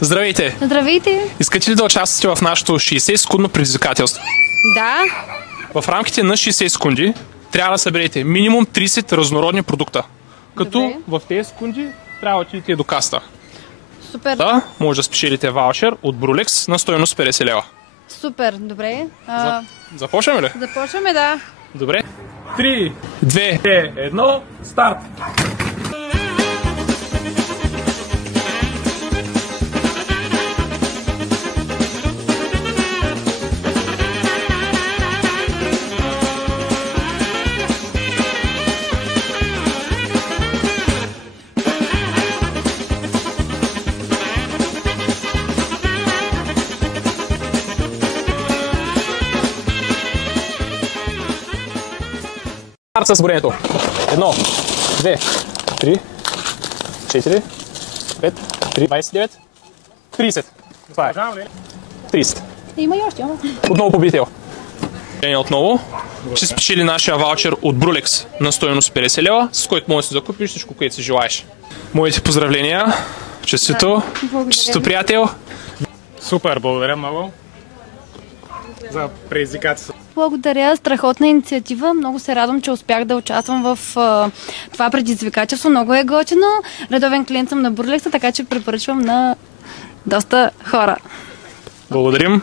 Здравейте! Здравейте! Искате ли да участвате в нашото 60-секундно предизвикателство? Да. В рамките на 60 секунди трябва да съберете минимум 30 разнородни продукта. Като Добре. в тези секунди трябва да отидете до каста. Супер. Да, може да спечелите ваучер от Brulex на стойност 50 лева. Супер, добре. Започваме ли? Започваме, да. Добре. 3, 2, 1, старт! Старт с броенето. 1, 2, 3, 4, 5, 3, 29, 30. Това е. 30. Има и още, ама. Отново победител. Отново ще спечели нашия ваучер от Brulex на стойност 50 лева, с който може да си закупиш всичко, което си желаеш. Моите поздравления. Честито. Честито, приятел. Супер, благодаря много за предизвикателството. Благодаря, страхотна инициатива. Много се радвам, че успях да участвам в това предизвикателство. Много е готино. Редовен клиент съм на Brulex, така че препоръчвам на доста хора. Благодарим.